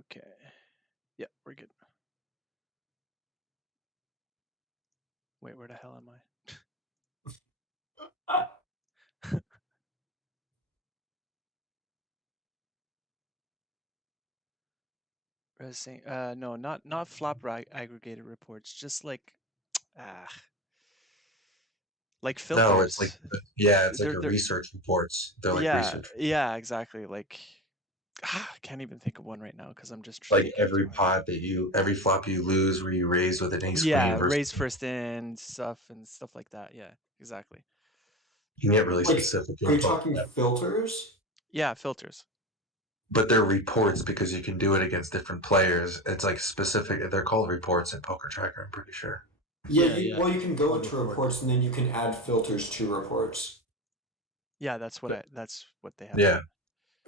Okay. Yeah, we're good. Wait, where the hell am I? No, not flop aggregated reports, just like like filters. No, it's like it's like They're research reports. They're like research. Yeah, exactly. Like I can't even think of one right now because I'm just Like thinking every too hard. every flop you lose where you raise with an ace queen Yeah, versus raise first in stuff like that. Yeah, exactly. you can get really Like, specific. are you talking filters? Yeah, filters. But they're reports because you can do it against different players. It's like specific. They're called reports in Poker Tracker. I'm pretty sure. Yeah, well, you can go One into report. reports and then you can add filters to reports. Yeah, that's what they have. Yeah.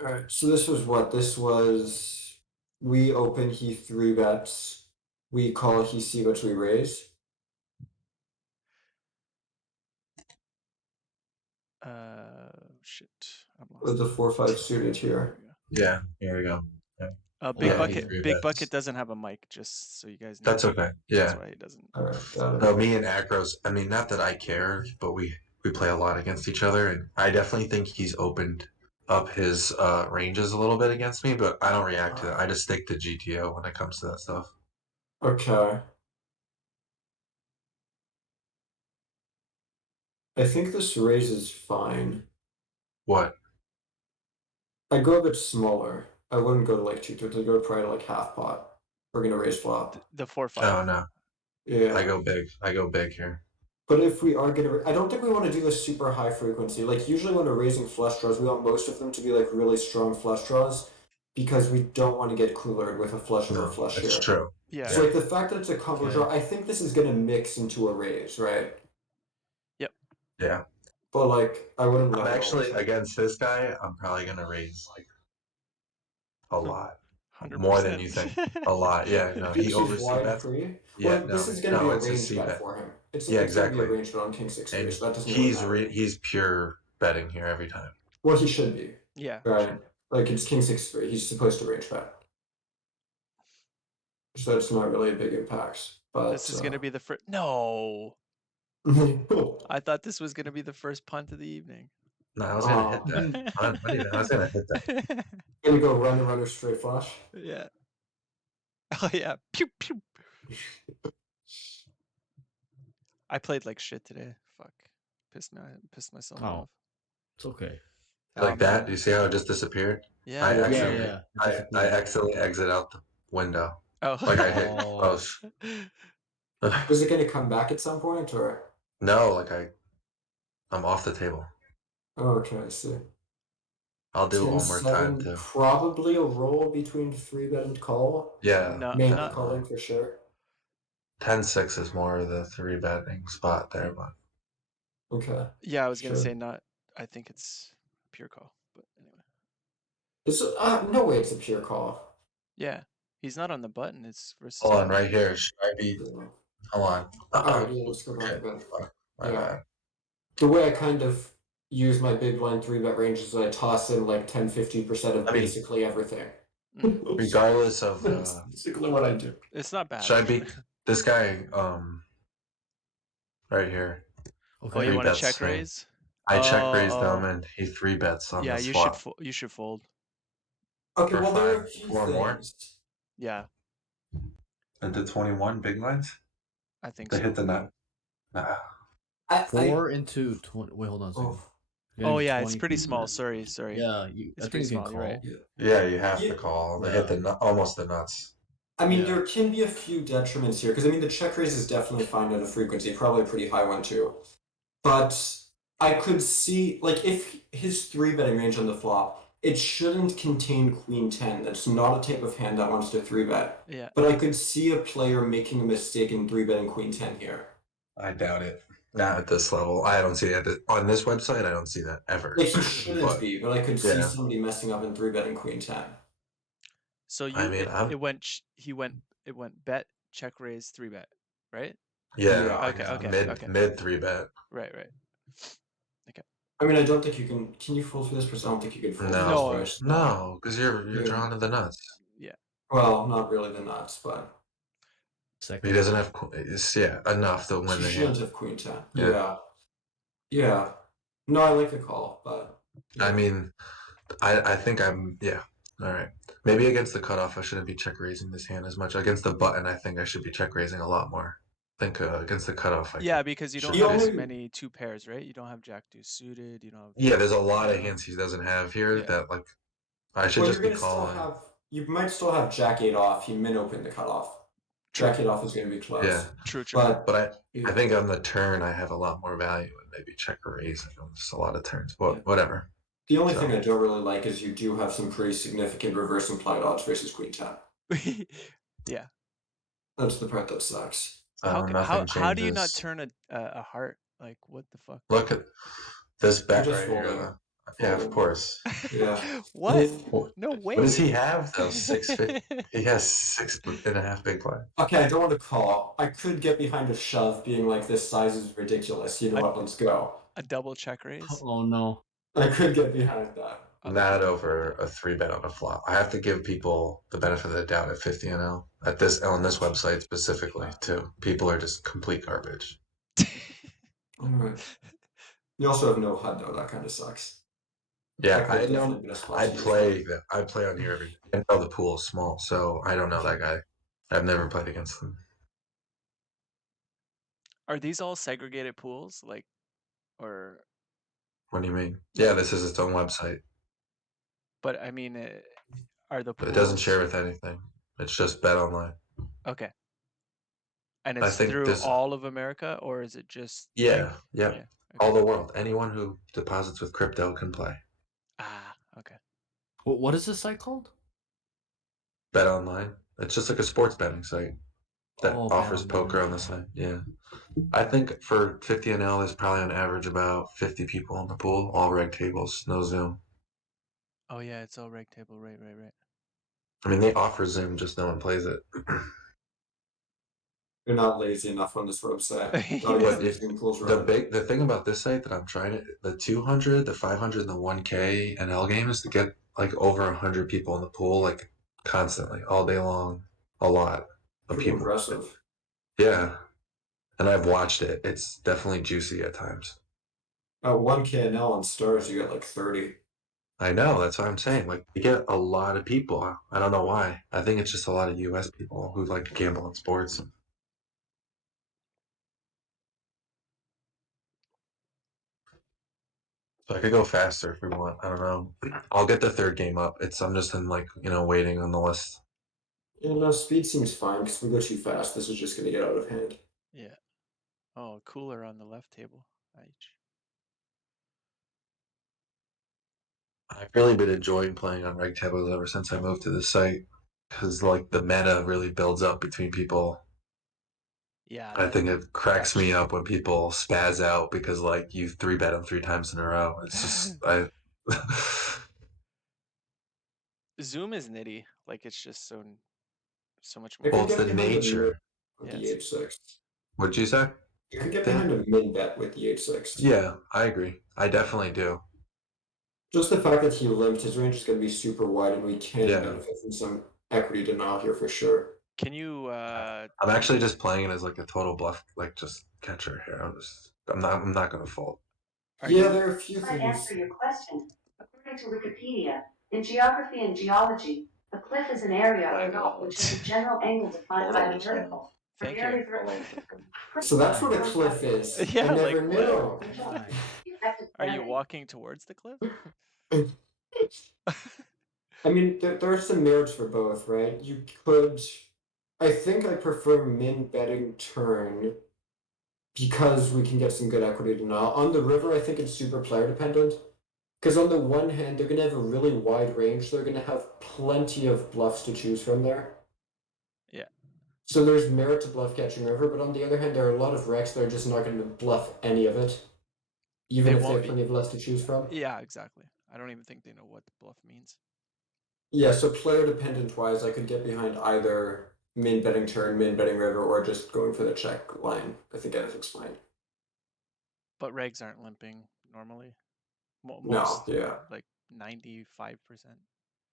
All right, so this was what? This was we open, he 3-bets, we call, he c-bets, we raise. Shit. I'm With lost. the 4-5 suited here. Yeah. Here we go. Yeah. Big Yeah, Bucket. he Big 3-bets. Bucket doesn't have a mic, just so you guys know. That's okay. Yeah. That's why he doesn't. All right, got it. No, me and Acros. I mean, not that I care, but we play a lot against each other, and I definitely think he's opened up his ranges a little bit against me. But I don't react to that. I just stick to GTO when it comes to that stuff. Okay. I think this raise is fine. What? I'd go a bit smaller. I wouldn't go to like 2/3. I'd go probably to like half pot. We're gonna raise flop. The 4-5. Oh no. Yeah. I go big. I go big here. But if we are gonna, I don't think we want to do this super high frequency. Like usually when we're raising flush draws, we want most of them to be like really strong flush draws, because we don't want to get coolered with a flush or a flush here. That's true. Yeah. So like the fact that it's a combo draw, I think this is gonna mix into a raise, right? Yep. Yeah. But like I wouldn't. I'm actually against this guy. I'm probably gonna raise like a lot. 100%. More than you think. A lot. Yeah. No, he over c-bets. Yeah, well, this is going to be a range bet for him. It's exactly. going to be a range bet on King 6-3, so that doesn't he's pure betting here every time. Well, he should be. Yeah. Right. Like it's King 6-3. He's supposed to range bet. So it's not really a big impact. But this is going to be the first. No. I thought this was going to be the first punt of the evening. No, I was gonna hit that. I was gonna hit that. Gonna go runner straight flush. Yeah. Oh yeah. Pew pew. I played like shit today. Fuck. Pissed myself off. It's okay. Like that? Do you see how it just disappeared? Yeah. I accidentally exit out the window. Oh. Like I hit close. Was it gonna come back at some point or? No, like I'm off the table. Oh, okay, I see. I'll do it one more time too. Probably a roll between 3-bet and call. Yeah. Maybe calling for sure. 10-6 is more the 3-betting spot there, but okay. Yeah, I was gonna say not. I think it's a pure call, but anyway. It's no way it's a pure call. Yeah, he's not on the button. It's versus. Hold on, right here. Should I be? Hold on. Alright, yeah, let's go back okay. a bit. The way I kind of use my big blind 3-bet range is that I toss in like 10-15% of basically everything. Regardless of that's basically what I do. It's not bad. Should I be this guy right here? Okay. Oh, you want to check raise? I check raise them and he 3-bets on the swap. Yeah, you should fold. Okay, well there are a few things. More? Yeah. And the 21 big lines? I think they so. hit the nut. Nah. 4 into 20. Wait, hold on a second. Oh yeah, it's pretty small. Sorry. Yeah, it's pretty small. You're right. Yeah, you have to call. They hit the almost the nuts. I mean, there can be a few detriments here because I mean the check raise is definitely fine at a frequency, probably a pretty high one too. But I could see like if his 3-betting range on the flop, it shouldn't contain Queen 10. That's not a type of hand that wants to 3-bet. Yeah. But I could see a player making a mistake in 3-betting Queen 10 here. I doubt it. Not at this level. I don't see that on this website. I don't see that ever. Like he shouldn't be, but I could see somebody messing up and 3-betting Queen 10. So it went bet, check raise, 3-bet, right? Yeah. Okay. Mid 3-bet. Right. Okay. I mean, I don't think you can. Can you fold for this? Because I don't think you can fold. No, because you're drawn to the nuts. Yeah. Well, not really the nuts, but Second. He doesn't have enough to win he the shouldn't hand. have queen 10. Yeah. Yeah. No, I like the call, but I yeah. mean, I think I'm All right. Maybe against the cutoff, I shouldn't be check raising this hand as much. Against the button, I think I should be check raising a lot more. I think against the cutoff, Yeah, because you don't should have just as many two pairs, right? You don't have Jack deuce suited. You don't have. yeah. There's a lot of hands he doesn't have here Yeah. that like I should Well, just you're be gonna still calling. have. You might still have Jack 8 off. He min open the cutoff. True. Jack 8 off is gonna be close. Yeah. True. But I yeah. think on the turn I have a lot more value and maybe check raising on just a lot of turns. But whatever. The only thing I don't really like is you do have some pretty significant reverse implied odds versus queen 10. Yeah. That's the part that sucks. How do you not turn a heart? Like, what the fuck? Look at this bet just right folding. here. Yeah, of course. Yeah. What? No way. What does he have though? 650. He has 6.5 big blind. Okay, I don't want to call. I could get behind a shove being like, this size is ridiculous. You know what? Let's go. A double check raise. Oh no. I could get behind that. Not over a 3-bet on a flop. I have to give people the benefit of the doubt at 50 NL at this on this website specifically too. People are just complete garbage. All right. You also have no HUD though. That kind of sucks. Yeah, I know. I play on here every day. I know the pool is small, so I don't know that guy. I've never played against him. Are these all segregated pools, like, or? What do you mean? Yeah, this is its own website. But I mean, are the pools? It doesn't share with anything. It's just Betonline. Okay. And it's through all of America, or is it just? Yeah. Okay. All the world. Anyone who deposits with crypto can play. Ah, okay. What is this site called? BetOnline. It's just like a sports betting site that offers poker on the site. Yeah. I think for 50 NL, there's probably on average about 50 people on the pool, all reg tables, no Zoom. Oh yeah, it's all reg table, right. I mean, they offer Zoom, just no one plays it. You're not lazy enough on this website. The thing about this site that I'm trying to, the 200, the 500, and the 1K NL game is to get like over 100 people in the pool, like constantly, all day long, a lot of people. Impressive. Yeah, and I've watched it. It's definitely juicy at times. 1K NL on stars, you get like 30. I know, that's what I'm saying. Like, you get a lot of people. I don't know why. I think it's just a lot of US people who like to gamble on sports. So I could go faster if we want. I don't know. I'll get the third game up. I'm just in like, waiting on the list. Yeah, no, speed seems fine because we go too fast. This is just going to get out of hand. Yeah. Oh, cooler on the left table. I've really been enjoying playing on reg tables ever since I moved to the site because like the meta really builds up between people. Yeah. I think it cracks me up when people spaz out because like you 3-bet them 3 times in a row. It's just Zoom is nitty. Like it's just so much more. Well, it's the nature. The 8-6. What'd you say? You can get behind a min bet with the 8-6. Yeah, I agree. I definitely do. Just the fact that he limped, his range is going to be super wide, and we can benefit from some equity denial here for sure. Can you? I'm actually just playing it as like a total bluff, like just catcher here. I'm not going to fold. There are a few things. To answer your question, according to Wikipedia, in geography and geology, a cliff is an area or rock which has a general angle defined by the vertical. Thank you. So that's what a cliff is. Yeah, I never knew. Are you walking towards the cliff? I mean, there are some merits for both, right? You could. I think I prefer min betting turn because we can get some good equity denial. On the river, I think it's super player dependent. Because on the one hand, they're going to have a really wide range. They're going to have plenty of bluffs to choose from there. Yeah. So there's merit to bluff catching river, but on the other hand, there are a lot of wrecks that are just not going to bluff any of it. Even if they have plenty of bluffs to choose from. Yeah, exactly. I don't even think they know what the bluff means. Yeah, so player dependent wise, I could get behind either min betting turn, min betting river, or just going for the check line. I think as explained. But regs aren't limping normally. No, yeah. Like 95%.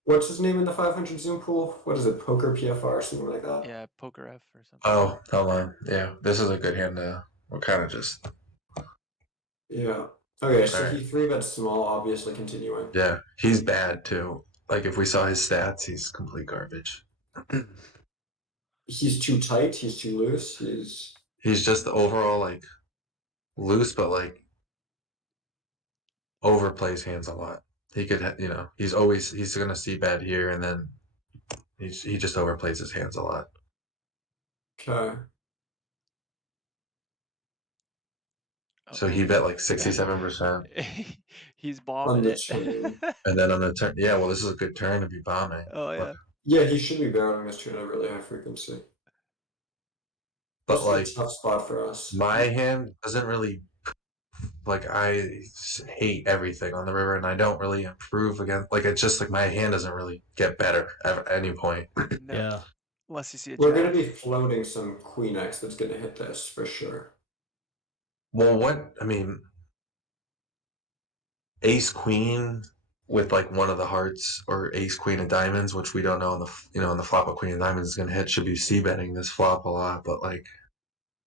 What's his name in the 500 Zoom pool? What is it? Poker PFR or something like that? Yeah, Poker F or something. Oh, hold on. Yeah, this is a good hand now. We're kind of just Yeah. Okay, so Alright. he 3-bet small, obviously continuing. yeah. He's bad too. Like if we saw his stats, he's complete garbage. He's too tight, he's too loose, He's just overall like loose, but like overplays hands a lot. He could, he's gonna see bad here, and then he just overplays his hands a lot. okay. So Uh-oh. he bet like 67%, He's On bombing the it. chain. and then on the turn, yeah. Well, this is a good turn to be bombing. Oh yeah. Yeah, he should be barreling this turn at a really high frequency. But This like is a tough spot for us. my hand doesn't really like I hate everything on the river, and I don't really improve against like it's just like my hand doesn't really get better at any point. No. Yeah. Unless you see a We're jack. gonna be floating some Queen X that's gonna hit this for sure. Well, Ace Queen with like one of the hearts or Ace Queen of Diamonds, which we don't know on the flop of Queen of Diamonds is gonna hit, should be c betting this flop a lot, but like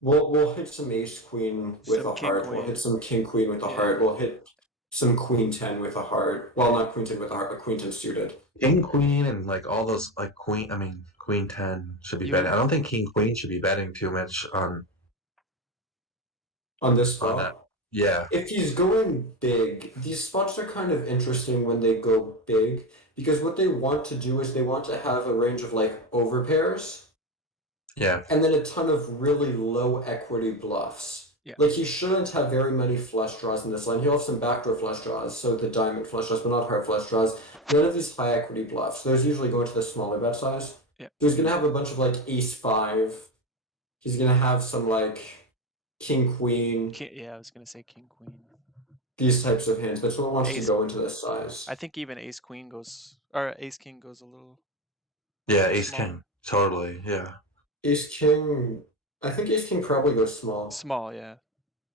We'll hit some Ace Queen with Some a King heart. We'll Queen. hit some King Queen with a Yeah. heart. We'll hit some Queen 10 with a heart. Well, not Queen 10 with a heart, but Queen 10 suited. King Queen and like all those like Queen 10 should be You betting. would- I don't think King Queen should be betting too much On this on spot. that. Yeah. If he's going big, these spots are kind of interesting when they go big because what they want to do is they want to have a range of like overpairs Yeah. and then a ton of really low equity bluffs. Yeah. Like he shouldn't have very many flush draws in this line. He'll have some backdoor flush draws, so the diamond flush draws, but not hard flush draws. None of these high equity bluffs. Those usually go into the smaller bet size. Yeah. So he's gonna have a bunch of like ace 5. He's gonna have some like king queen. Yeah, I was gonna say King Queen. These types of hands. That's what wants Ace- to go into this size. I think even Ace Queen goes or Ace King goes a little. Yeah, Ace Small. King. Totally. Yeah. Ace king. I think ace king probably goes small Small, yeah.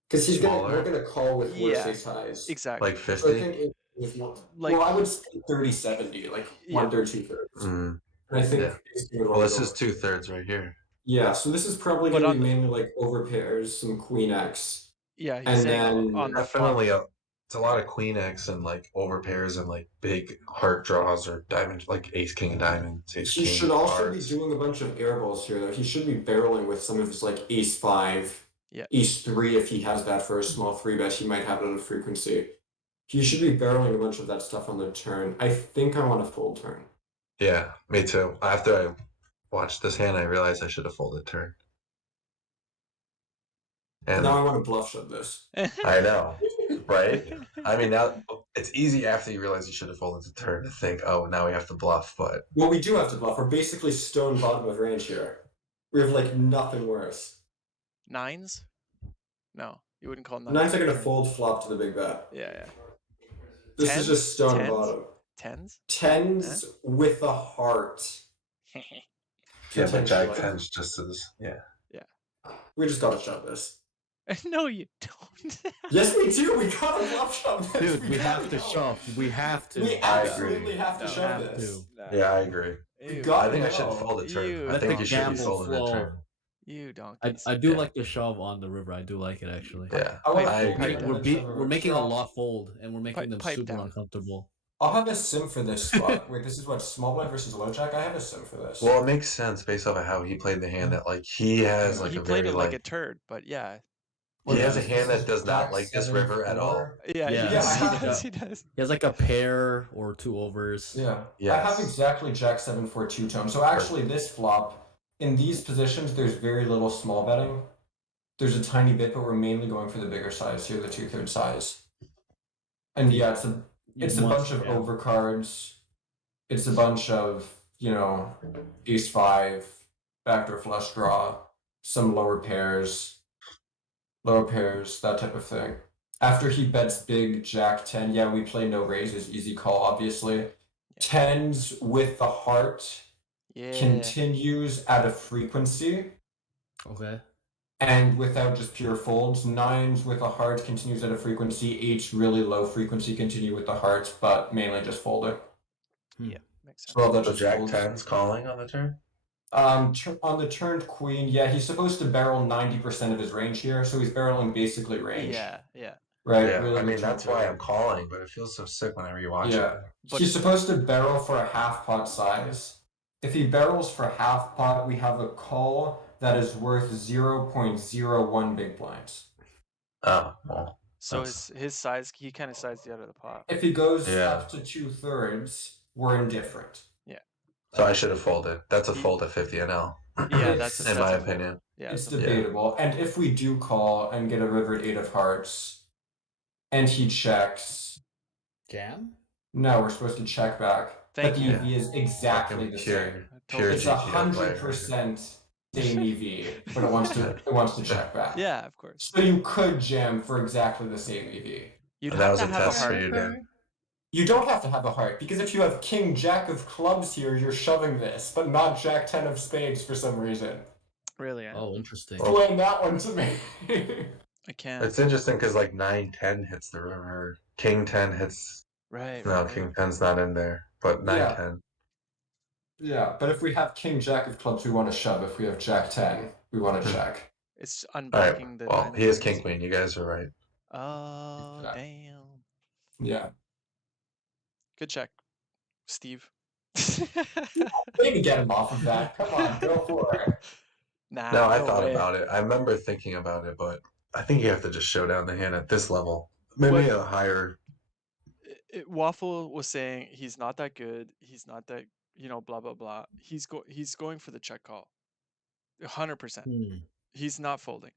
because we're Smaller? gonna call with worse Yeah. ace highs. Exactly. Like So I 50. think ace king is more. Like- well, I would say 30-70, like Yeah. 1/3, 2/3. Mm. And I think Yeah. ace king would Well, only this go is with- 2/3 right here. Yeah, so this is probably But gonna on be the- mainly like over pairs, some queen X. Yeah, he's And saying then on the flop. Definitely it's a lot of Queen X and like over pairs and like big heart draws or diamond like Ace King diamonds. Ace He King should also be hearts. doing a bunch of air balls here, though. He should be barreling with some of his like ace 5, Yeah. ace 3 if he has that for a small 3-bet. He might have it at a frequency. He should be barreling a bunch of that stuff on the turn. I think I want to fold turn. Yeah, me too. After I watched this hand, I realized I should have folded turn. And Now I want to bluff shove this. I know, right? I mean, now it's easy after you realize you should have folded the turn to think, oh, now we have to bluff. But Well, we do have to bluff. We're basically stone bottom of range here. We have like nothing worse. Nines? No, you wouldn't call nines. Nines are going to turn. fold flop to the big bet. Yeah. This Tens? is just stone Tens? bottom. Tens? Tens with a heart. yeah, but Jack Potentially. 10's just as We just gotta shove this. No, you don't. Yes, we do. We gotta bluff shove this. Dude, we have to gotta go. shove. We have to. We I absolutely agree. have to No, shove have this. to. Yeah, I agree. We Ew, got I think I no. should fold the turn. You I Let think the you should be gamble folding the flow. turn. You donkeys. I do Yeah. like the shove on the river. I do like it actually. Yeah, I wanna I fold agree. it. We're making a lot fold and we're making Pipe- them pipe super down. uncomfortable. I'll have a sim for this spot. Wait, this is what, small blind versus low jack? I have a sim for this. Well, it makes sense based off of how he played the hand. That like he has like he a played very it like a turd, but yeah. he has a This hand is that does not Jack like this 7, river at all. 4. Yeah, Yeah, he I does. He have does. that. He does. He has like a pair or two overs. Yeah. Yes. I have exactly Jack 7 4 2 tone. So actually this flop, in these positions, there's very little small betting. There's a tiny bit, but we're mainly going for the bigger size here, the 2/3 size. And yeah, it's a bunch of overcards. It's a bunch of, ace 5, backdoor flush draw, some lower pairs, that type of thing. After he bets big Jack 10, yeah, we play no raises, easy call, obviously. Tens with the heart Yeah. continues at a frequency Okay. and without just pure folds. Nines with a heart continues at a frequency. Eights really low frequency continue with the heart, but mainly just fold it. Yeah. makes sense. Well, that So just Jack folds. 10's calling on the turn? On the turned queen, yeah, he's supposed to barrel 90% of his range here, so he's barreling basically range. Yeah. Right, Yeah, really I mean, good that's job why there. I'm calling, but it feels so sick when I rewatch Yeah. it. But- He's supposed to barrel for a half pot size. If he barrels for half pot, we have a call that is worth 0.01 big blinds. Oh, well. So That's- his size, he kind of sized you out of the pot. If he goes Yeah. up to 2/3, we're indifferent. So I should have folded. That's a He- fold at 50 NL. Yeah, It's- that's in my a fold. opinion. Yeah, It's it's a fold. debatable. And if we do call and get a river at 8 of hearts, and he checks, Jam? no, we're supposed to check back. Thank but the you. EV is exactly Fucking the pure, same. pure It's GTO player. 100% same EV, but it wants to check back. Yeah, of course. So you could jam for exactly the same EV. You'd That have was to a have a test for heart. you, Dan. You don't have to have a heart, because if you have King Jack of clubs here, you're shoving this, but not Jack 10 of spades for some reason. Really? Yeah. Oh, interesting. Explain that one to me. I can't. It's interesting because like 9-10 hits the river. King 10 hits. Right. No, right. King 10's not in there, but 9-10. Yeah, but if we have King Jack of clubs, we want to shove. If we have Jack 10, we want to check. It's All right. unblocking the. Well, nine of he is spades. King Queen. You guys are right. Oh Yeah. damn! Yeah. Good check, Steve. Maybe get him off of that. Come on, go for it. Nah. No, I thought way. about it. I remember thinking about it, but I think you have to just show down the hand at this level. Maybe What- a higher. Waffle was saying he's not that good. He's not that blah blah blah. He's going for the check call. 100%. Hmm. He's not folding.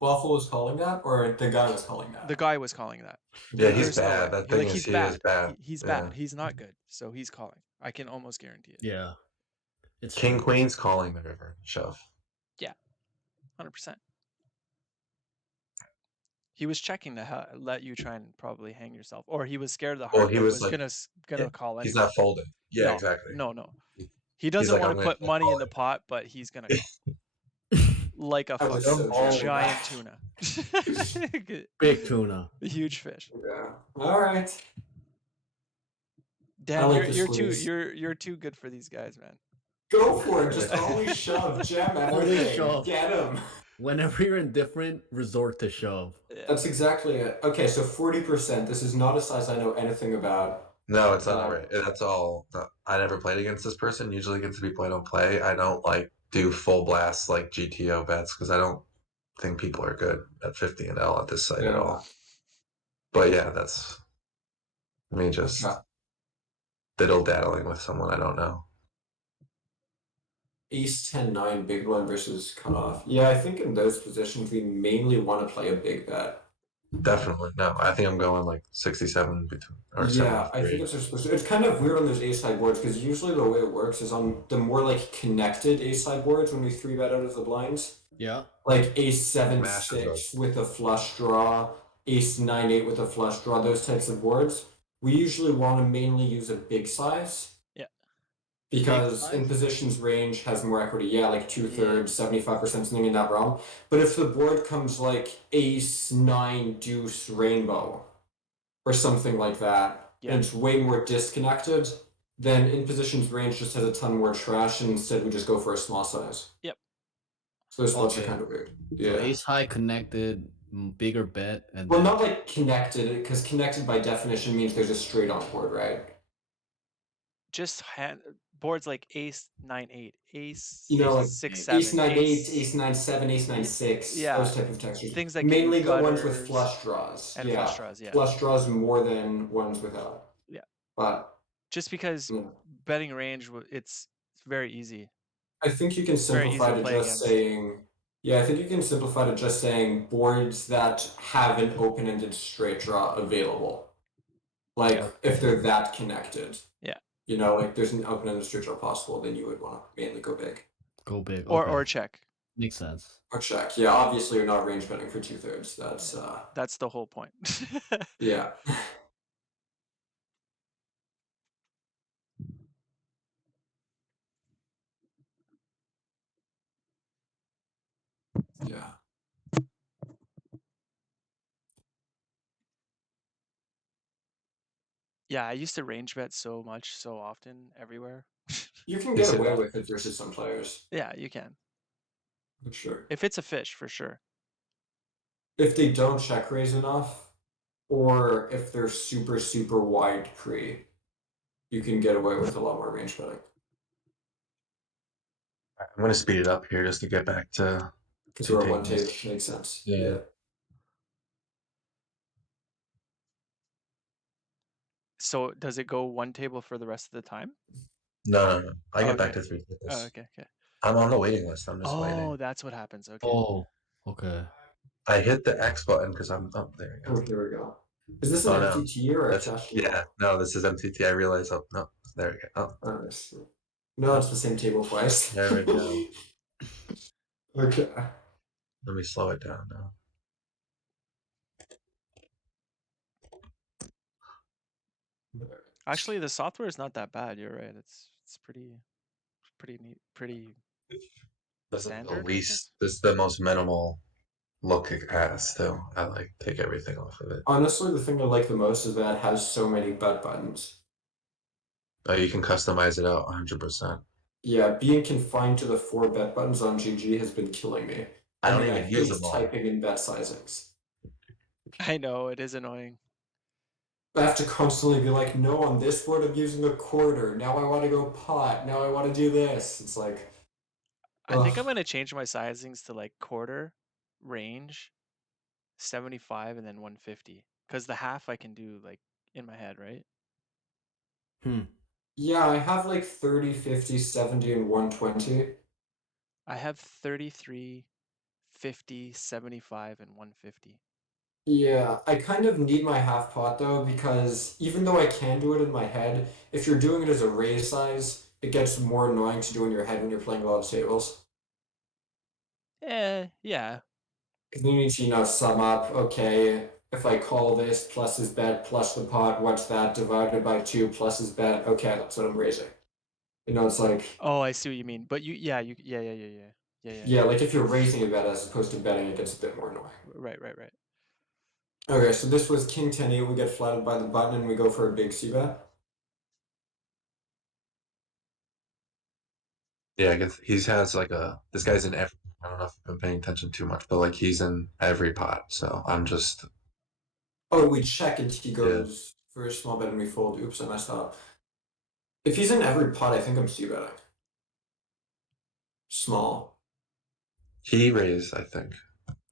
Waffle was calling that, or the guy was calling that? The guy was calling that. Yeah, he's There's no bad. way. That thing he's is, he bad. is bad. He's Yeah. bad. He's not good. So he's calling. I can almost guarantee it. Yeah. It's King true. Queen's calling the river. Shove. 100%. He was checking to let you try and probably hang yourself, or he was scared of the heart. Well, he but was was like- gonna call anyway. He's not folding. Yeah, No, exactly. No. He doesn't like, want "I'm to gonna put money in call the it." pot, but he's gonna call like a I was fucking so jamming giant that. tuna. Big tuna. Huge fish. Yeah. All right. Dan, like the you're too squeeze. you're too good for these guys, man. Go for it. Just always shove. Jam Always everything. shove. Get him. Whenever you're indifferent, resort to shove. Yeah. That's exactly it. Okay, so 40%. This is not a size I know anything about. No, it's not right. That's all. I never played against this person. Usually against the people I don't play, I don't like do full blast like GTO bets because I don't think people are good at 50 and L at this site at Yeah. all. But yeah, that's me just Okay. diddle daddling with someone I don't know. Ace 10-9 big blind versus cutoff. Yeah, I think in those positions we mainly want to play a big bet. Definitely no. I think I'm going like 67 between or Yeah, I 73. think it's supposed to. It's kind of weird on those ace high boards because usually the way it works is on the more like connected ace high boards when we 3-bet out of the blinds. Yeah. Like ace 7-6 Massive. with a flush draw, ace 9-8 with a flush draw, those types of boards. We usually want to mainly use a big size. Yeah. Because Big in size? positions range has more equity, yeah, like 2/3, 75%, something in that realm. But if the board comes like ace 9 deuce rainbow or something like that, Yeah. and it's way more disconnected, then in positions range just has a ton more trash, and instead we just go for a small size. Yep. So those spots are Okay. kind of weird. So Yeah. ace high connected, bigger bet, and Well, then- not like connected, because connected by definition means there's a straight on board, right? Just boards like ace 9-8, ace You know, like 6-7, ace 9-8, ace 9-7, ace 9-6, Yeah. those type of textures. Things that give you mainly the ones with gutters flush draws. and yeah. flush draws. Yeah. Flush draws more than ones without. Yeah. But Just because yeah. betting range, it's very easy. I think you can very easy simplify to to play just against. saying. Yeah, I think you can simplify to just saying boards that have an open-ended straight draw available. Like Yeah. if they're that connected. Yeah. You know, like there's an open-ended straight draw possible, then you would want to mainly go big. go big. Or okay. or check. Makes sense. Or check. Yeah, obviously you're not range betting for 2/3. That's That's the whole point. yeah. Yeah. Yeah, I used to range bet so much, so often, everywhere. You can You get said away that. with it versus some players, Yeah, you can. for sure. If it's a fish, for sure. If they don't check raise enough, or if they're super, super wide pre, you can get away with a lot more range betting. I'm gonna speed it up here just to get back to Because two we're at one tables. tape, makes sense. Yeah. So does it go one table for the rest of the time? No. I get back Okay. to 3 tables. Oh, okay. I'm on the waiting list. I'm just Oh, waiting. that's what happens. Okay. Oh, okay. I hit the X button because I'm there. You Oh, go. here we go. Is this an Oh, no. MTT or a That's cash yeah. deal? No, this is MTT. I realize. Oh no, there we go. Oh, Oh, I see. No, it's the same table twice. there we go. Okay. Let me slow it down now. Actually, the software is not that bad. You're right. It's pretty neat, pretty This is the standard, I least. guess. This is the most minimal look it has. Still, I like take everything off of it. Honestly, the thing I like the most is that it has so many bet buttons. Oh, you can customize it out 100%. Yeah, being confined to the 4 bet buttons on GG has been killing me. I don't I even use hate them all. typing in bet sizings. I know it is annoying. I have to constantly be like, no, on this board I'm using a quarter. Now I want to go pot. Now I want to do this. It's like, I think I'm ugh. gonna change my sizings to like quarter, range, 75, and then 150. Because the half I can do like in my head, right? Yeah, I have like 30, 50, 70, and 120. I have 33, 50, 75, and 150. Yeah, I kind of need my half pot though, because even though I can do it in my head, if you're doing it as a raise size, it gets more annoying to do in your head when you're playing a lot of tables. Yeah. Because then you need to, sum up, okay, if I call this plus his bet plus the pot, what's that divided by 2 plus his bet? Okay, that's what I'm raising. It's like, Oh, I see what you mean. But yeah. yeah, like if you're raising a bet as opposed to betting, it gets a bit more annoying. Right. Okay, so this was King 10-8, we get flattened by the button and we go for a big C-bet. Yeah, I guess he has like this guy's in every. I don't know if I've been paying attention too much, but like he's in every pot. So I'm just Oh, we check and he yeah. goes for a small bet and we fold. Oops, I messed up. If he's in every pot, I think I'm C-betting. Small. He raised, I think.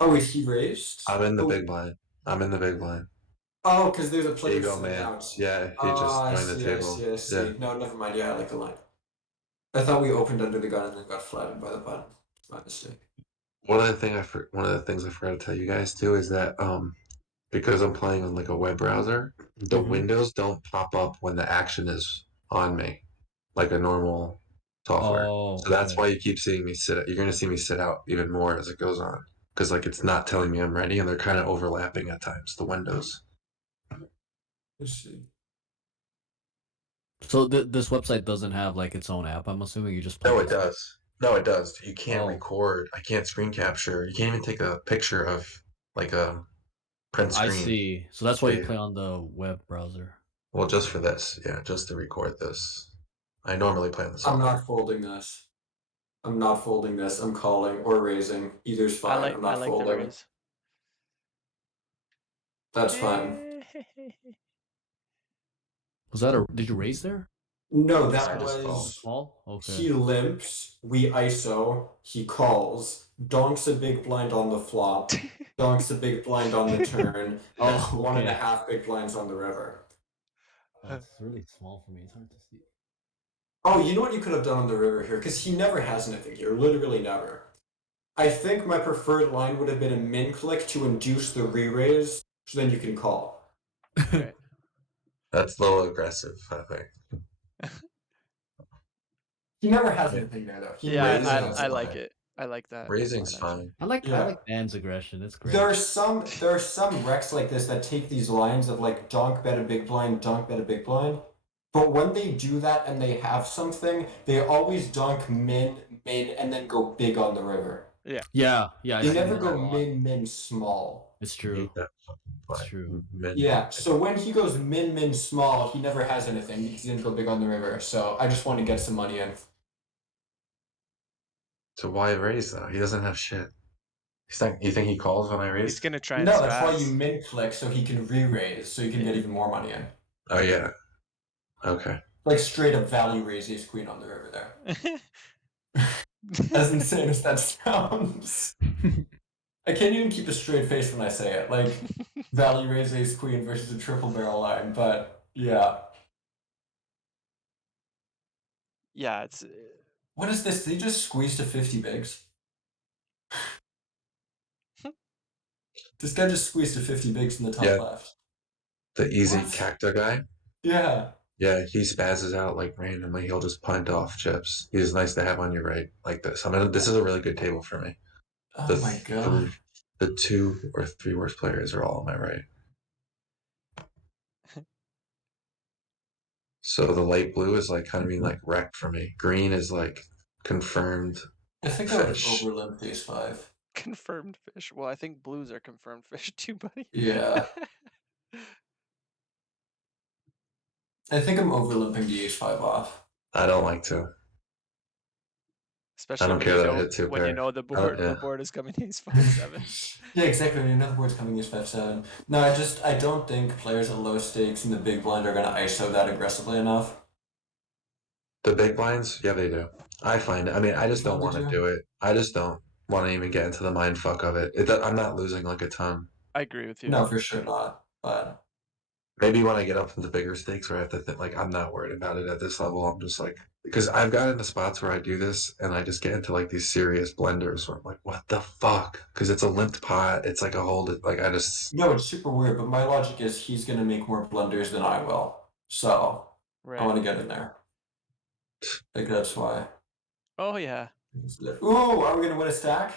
Oh, is he raised? I'm in the Oh, big blind. I'm in the big blind. oh, because there's a There player you go, sitting man. out. Yeah, he Oh, just I joined the see, table. I see. Yeah. No, never mind. Yeah, I like the line. I thought we opened under the gun and then got flattened by the button. My mistake. One of the things I forgot to tell you guys too is that because I'm playing on like a web browser, the windows don't pop up when the action is on me, like a normal software. Oh, So that's okay. why you keep seeing me sit. You're gonna see me sit out even more as it goes on, because like it's not telling me I'm ready, and they're kind of overlapping at times. The windows. Let's see. So this website doesn't have like its own app. I'm assuming you just play. No, it does. No, it does. You can't Oh. record. I can't screen capture. You can't even take a picture of like a print I screen. see. So that's why you Yeah. play on the web browser. Well, just for this, yeah, just to record this. I normally play on the I'm software. not folding this. I'm not folding this. I'm calling or raising. Either's fine. I'm I not like the folding. raise. That's fine. Was that a? Did you raise there? No, I that just call. was. Call. Okay. He limps, we ISO, he calls, donks a big blind on the flop, donks a big blind on the turn, Oh, has one and a okay. half big blinds on the river. Oh, it's really small for me. It's hard to see. Oh, you know what you could have done on the river here? Because he never has anything here, literally never. I think my preferred line would have been a min click to induce the re-raise, so then you can call. Right. That's a little aggressive, I think. He never has anything there though. He raises and I it's like fine. it. I like that. Raising's a lot, actually. fine. I Yeah. like Dan's aggression. It's great. There are some wrecks like this that take these lines of like donk bet a big blind, donk bet a big blind. But when they do that and they have something, they always donk min, and then go big on the river. Yeah. Yeah. I They see never that go a lot. min, small. It's I true. hate that. like true. min. Yeah, so when he goes min small, he never has anything because he didn't go big on the river. So I just want to get some money in. So why raise though? He doesn't have shit. You think he calls when I raise? He's gonna try and No, that's why you spaz. min click so he can re-raise, so you can get even more money in. Oh yeah. Okay. Like straight up value raise ace queen on the river there. As insane as that sounds. I can't even keep a straight face when I say it. Like value raise ace queen versus a triple barrel line, but yeah. Yeah, it's What is this? They just squeezed to 50 bigs. This guy just squeezed to 50 bigs in the top left. The easy What? cacta guy. Yeah. Yeah, he spazzes out like randomly. He'll just punt off chips. He's nice to have on your right like this. I mean, this is a really good table for me. Oh my god. The 2 or 3 worst players are all on my right. So the light blue is like kind of being like wrecked for me. Green is like confirmed. I think I would have Fish. overlimped ace 5. confirmed fish. Well, I think blues are confirmed fish too, buddy. Yeah. I think I'm overlimping the ace 5 off. I don't like to. I Especially don't when care you that I know hit 2 when you pair. know the board is coming ace 5-7. Yeah, exactly. When you know the board's coming ace 5-7. No, I don't think players at low stakes in the big blind are gonna ISO that aggressively enough. The big blinds, yeah, they do. I find it. I mean, I just don't want to do it. I just don't want to even get into the mind fuck of it. I'm not losing like a ton. I agree with you. No, for sure not. But maybe when I get up into bigger stakes where I have to think, like, I'm not worried about it at this level. I'm just like, because I've gotten into spots where I do this and I just get into like these serious blenders where I'm like, what the fuck? Because it's a limped pot. It's like a hold. Like, I just. no, it's super weird. But my logic is he's gonna make more blunders than I will. So I want to get in there. Like that's why. Oh yeah. Ooh, are we gonna win a stack?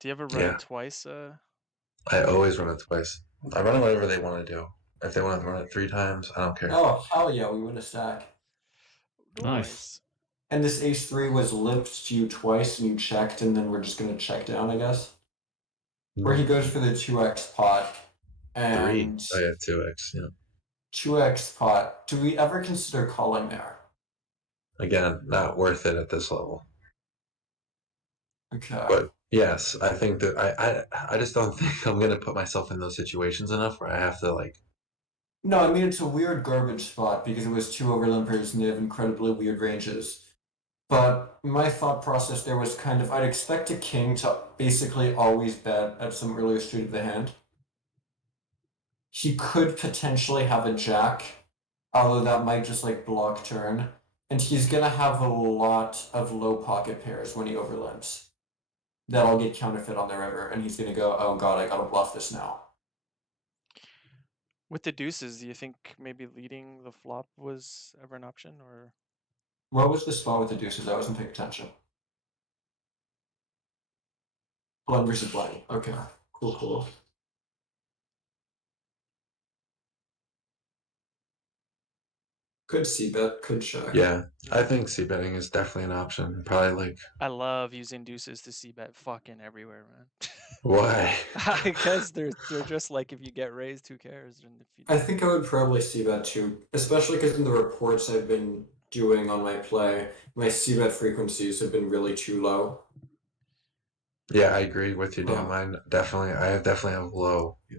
Do you ever run it twice? I always run it twice. I run it whatever they want to do. If they want to run it 3 times, I don't care. Oh hell yeah, we win a stack. Nice. And this ace 3 was limped to you twice, and you checked, and then we're just gonna check down, I guess. Where he goes for the 2x pot, and 3. Oh yeah, 2x. Yeah. 2x pot. Do we ever consider calling there? Again, not worth it at this level. Okay. But yes, I think that I just don't think I'm gonna put myself in those situations enough where I have to like. No, I mean it's a weird garbage spot because it was 2 overlimpers and they have incredibly weird ranges. But my thought process there was kind of I'd expect a king to basically always bet at some earlier street of the hand. He could potentially have a jack, although that might just like block turn. And he's gonna have a lot of low pocket pairs when he overlimps. That'll get counterfeit on the river, and he's gonna go, oh god, I gotta bluff this now. With the deuces, do you think maybe leading the flop was ever an option, or? What was the spot with the deuces? I wasn't paying attention. Blind versus blind. Okay, cool. Could c-bet, could check. Yeah, I think c-betting is definitely an option. Probably like. I love using deuces to c-bet fucking everywhere, man. Why? Because they're just like, if you get raised, who cares? And if you I think I would probably c-bet too, especially because in the reports I've been doing on my play, my c-bet frequencies have been really too low. Yeah, I agree with you, Dan. Mine definitely. I definitely have low. Yeah.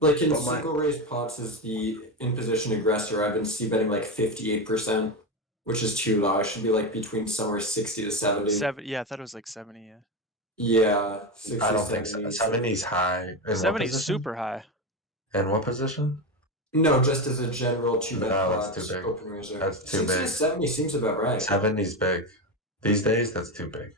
Like in single raised pots as the in position aggressor, I've been c-betting like 58%, which is too low. I should be like between somewhere 60 to 70. Yeah, I thought it was like 70. Yeah. Yeah, 60, I don't 70. think so. 70's high. In 70 what is position? super high. In what position? No, just as a general 2-bet No, pot that's too big. open raiser. That's too 60 big. to 70 seems about right. 70's big. These days, that's too big.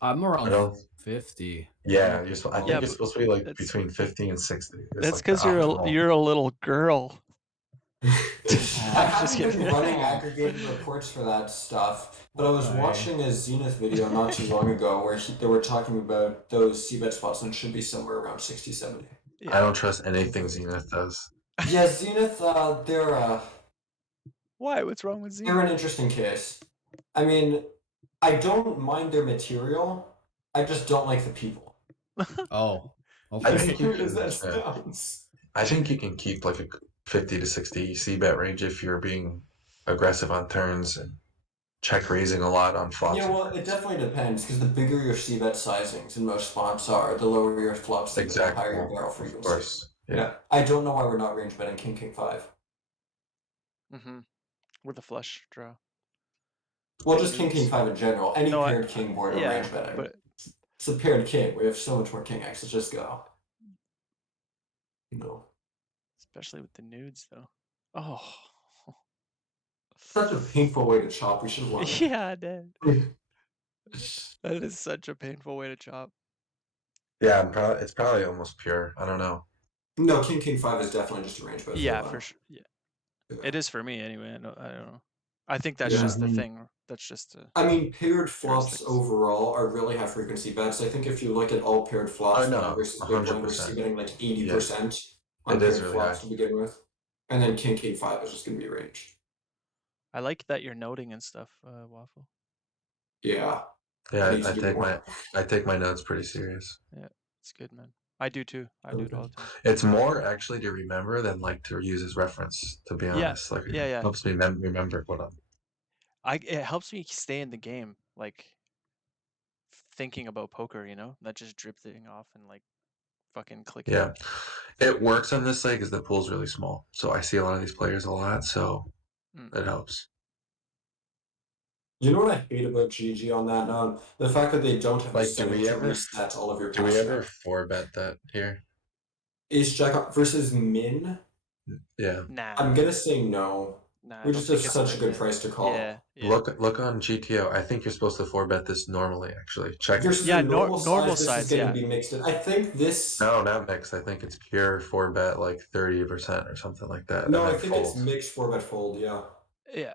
I'm around 50. Yeah, I think you're supposed to be like that's- between 50 and 60. That's because you're a little girl. I haven't been running aggregated reports for that stuff, but I was watching a Zenith video not too long ago where they were talking about those c-bet spots, and it should be somewhere around 60, 70. I don't trust anything Zenith does. Yeah, Zenith, they're Why? What's wrong with Zenith? they're an interesting case. I mean, I don't mind their material. I just don't like the people. Oh, Okay. As think weird you as that can, sounds. I think you can keep like a 50 to 60 C bet range if you're being aggressive on turns and check raising a lot on flops Yeah, and well, it turns. definitely depends because the bigger your c-bet sizings in most spots are, the lower your flop c-bet, the Exactly. higher your Well, barrel of frequency. course. Yeah. Yeah, I don't know why we're not range betting king 5. With a flush draw. Well, Big just king nudes. 5 in general. Any No, paired king board I'm yeah, range betting. but It's a paired king. We have so much more king X. Let's just go. You know, especially with the nudes though. Oh. such a painful way to chop. We should have won that. Yeah, dude. That is such a painful way to chop. Yeah, it's probably almost pure. I don't know. No, king 5 is definitely just a range bet. Yeah, for sure. Yeah. Yeah. It is for me anyway. I don't know. I think that's Yeah. just the Mhm. thing. That's just a I mean, paired flops heuristics. overall are really high frequency bets. I think if you look at all paired flops, Oh, no, versus big blind, we're 100%. betting like 80% on It is paired really flops high. to begin with. And then king 5 is just going to be range. I like that you're noting and stuff, Waffle. Yeah. Yeah, I need to do more. I take my notes pretty serious. Yeah, it's good, man. I do too. I do it all the time. It's more actually to remember than like to use as reference, to be Yeah, honest. Like it yeah. helps me remember what I'm. It helps me stay in the game, like thinking about poker, not just drifting off and like fucking clicking. Yeah, it works on this side because the pool's really small, so I see a lot of these players a lot, so it helps. You know what I hate about GG on that note? The fact that they don't have a Like, do setting we to ever reset all of your do we cash ever out. 4-bet that here? Ace Jack versus Min? Yeah. Nah, I'm gonna say no. I We don't just have think it's such a worth good it. price to Yeah, call. yeah. Look on GTO. I think you're supposed to 4-bet this normally. Actually, check. Versus Yeah, a normal normal size, this is size, going to yeah. be mixed in. I think this. No, not mixed. I think it's pure 4-bet, like 30% or something like that, and No, I then think it's fold. mixed 4-bet fold, yeah. Yeah.